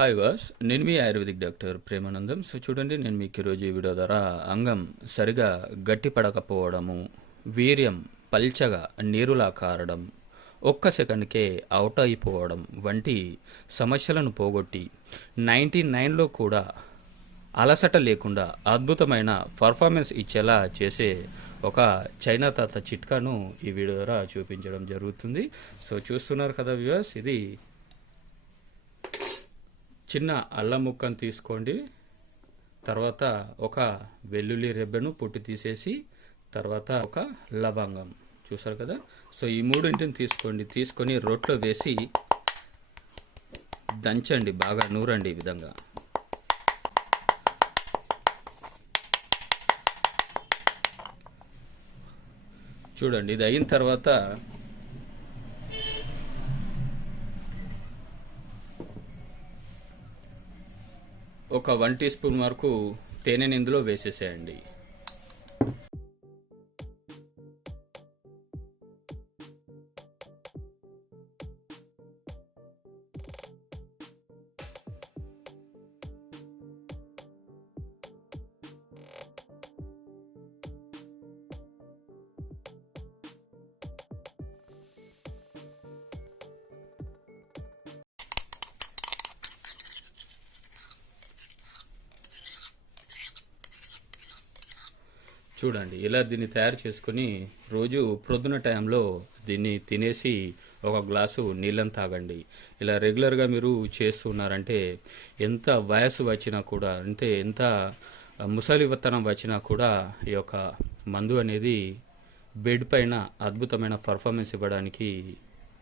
Hi వాస్ నేను మీ ఆయుర్వేదిక్ డాక్టర్ ప్రేమానందం. సో చూడండి నేను మీకు ఈరోజు ఈ వీడియో ద్వారా అంగం సరిగా గట్టిపడకపోవడము వీర్యం పల్చగా నీరులా కారడం ఒక్క సెకండ్కే అవుట్ అయిపోవడం వంటి సమస్యలను పోగొట్టి నైంటీ నైన్లో కూడా అలసట లేకుండా అద్భుతమైన పర్ఫార్మెన్స్ ఇచ్చేలా చేసే ఒక చైనా తాత చిట్కాను ఈ వీడియో ద్వారా చూపించడం జరుగుతుంది. సో చూస్తున్నారు కదా వ్యూవర్స్ ఇది చిన్న అల్లం ముక్కను తీసుకోండి. తర్వాత ఒక వెల్లుల్లి రెబ్బెను పొట్టు తీసేసి తర్వాత ఒక లవంగం. చూసారు కదా? సో ఈ మూడింటిని తీసుకోండి. తీసుకొని రొట్లో వేసి దంచండి. బాగా నూరండి ఈ విధంగా. చూడండి ఇది అయిన తర్వాత ఒక వన్ టీ స్పూన్ వరకు తేనెని ఇందులో వేసేసేయండి. చూడండి ఇలా దీన్ని తయారు చేసుకుని రోజు ప్రొద్దున టైంలో దీన్ని తినేసి ఒక గ్లాసు నీళ్ళని తాగండి. ఇలా రెగ్యులర్గా మీరు చేస్తున్నారంటే ఎంత వయసు వచ్చినా కూడా అంటే ఎంత ముసలివత్తనం వచ్చినా కూడా ఈ యొక్క మందు అనేది బెడ్ పైన అద్భుతమైన పర్ఫార్మెన్స్ ఇవ్వడానికి